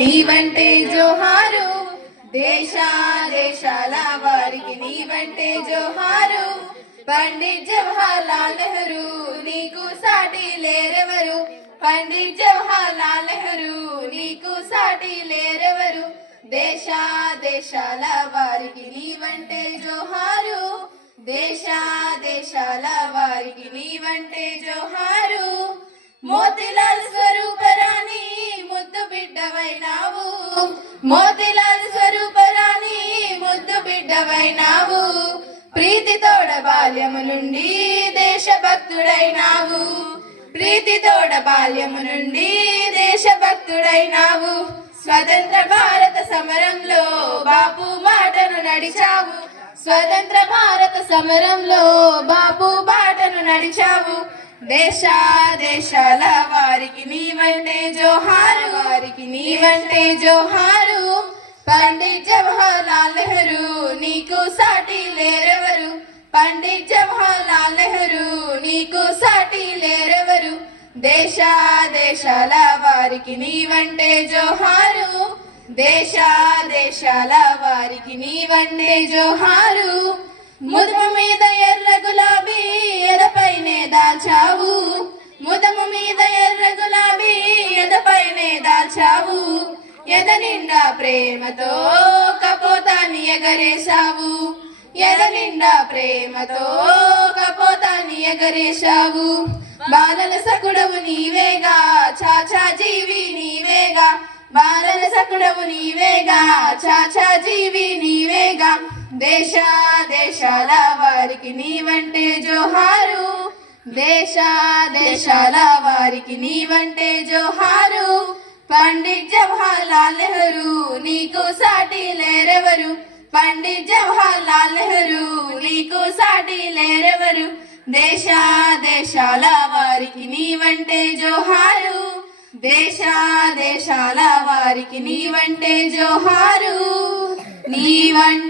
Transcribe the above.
నీవంటే జోహారు, దేశ దేశాల వారికి నీవంటే జోహారు. పండిత్ జవహర్లాల్ నెహ్రూ నీకు సాటి లేరెవరు, పండిత్ జవహర్లాల్ నెహ్రూ నీకు సాటి లేరెవరు. దేశ దేశాల వారికి నీవంటే జోహారు, దేశ దేశాల వారికి నీవంటే జోహారు. మోతిలాల్ స్వరూపరాణి ముద్దు బిడ్డవైనావు, మోతిలాల్ స్వరూపరాణి ముద్దు బిడ్డవైనావు. ప్రీతితోడ బాల్యము నుండి దేశభక్తుడైనావు, ప్రీతితోడ బాల్యము నుండి దేశభక్తుడైనావు. స్వతంత్ర భారత సమరంలో బాపు మాటను నడిచావు, స్వతంత్ర భారత సమరంలో బాపు బాటను నడిచావు. దేశ దేశాల వారికి నీవంటే జోహారు, వారికి నీవంటే జోహారు. పండిత్ జవహర్లాల్ నెహ్రూ నీకు సాటి లేరెవరు, పండిత్ జవహర్లాల్ నెహ్రూ నీకు సాటి లేరెవరు. దేశ దేశాల వారికి నీవంటే జోహారు, దేశ దేశాల వారికి నీవంటే జోహారు. ముదుము మీద ఎర్ర గులాబీ ఎదపైనే దాచావు, ముదము మీద ఎర్ర గులాబీ ఎదపైనే దాచావు. ఎద నిండా ప్రేమతో కపోతాన్ని ఎగరేశావు, ఎద నిండా ప్రేమతో కపోతాన్ని ఎగరేశావు. బాలల సకుడవు నీవేగా, చాచా జీవి నీవేగా, బాలల సకుడవు నీవేగా, చాచా జీవి నీవేగా. దేశ దేశాల వారికి నీవంటే జోహారు, దేశ దేశాల వారికి నీవంటే జోహారు. పండిత్ జవహర్లాల్ నెహ్రూ నీకు సాటి లేరెవరు, పండిత్ జవహర్లాల్ నెహ్రూ నీకు సాటి లేరెవరు. దేశ దేశాల వారికి నీవంటే జోహారు, దేశ దేశాల వారికి నీవంటే జోహారు. నీవంటే